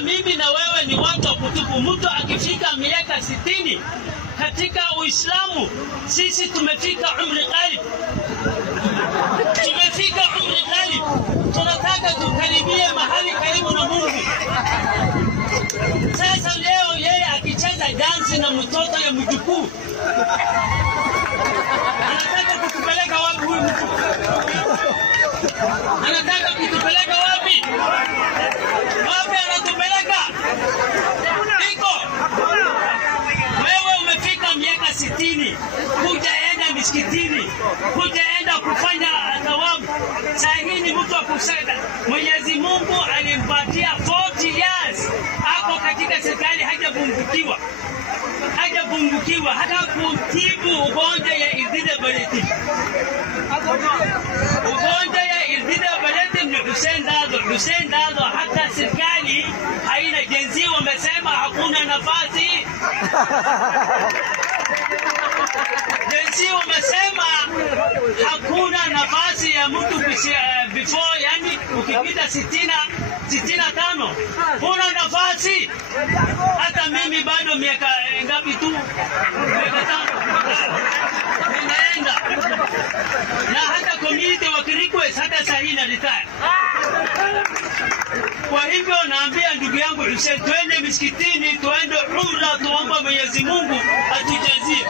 mimi na wewe ni watu wa kutubu. Mtu akifika miaka 60 katika Uislamu, sisi tumefika umri ghalib. Tumefika umri ghalib. Tunataka tukaribie mahali karibu na Mungu. Sasa leo yeye akicheza dansi na mtoto ya mjukuu, anataka kutupeleka wapi huyu mtu? Anataka kutupeleka wapi? Wapi anatupeleka? Iko wewe umefika miaka 60, hujaenda misikitini, hujaenda kufanya thawabu. Saa hii ni mtu wa kusema Mwenyezi Mungu alimpatia 40 years, ako katika serikali, hajabungukiwa, hata kutibu ugonjwa ya irritability. Ugonjwa ya irritability ni Hussein Dado, hata serikali haina jenzi, wamesema hakuna nafasi. Jenzi wamesema hakuna nafasi ya mtu before, yani ukipita 65 huna nafasi. Hata mimi bado miaka ngapi tu, miaka 5 ninaenda, na hata community wakirequest hata sahi na retire. Kwa hivyo naambia ndugu yangu Hussein, twende misikitini, tuende umra, tuomba Mwenyezi Mungu atujazie.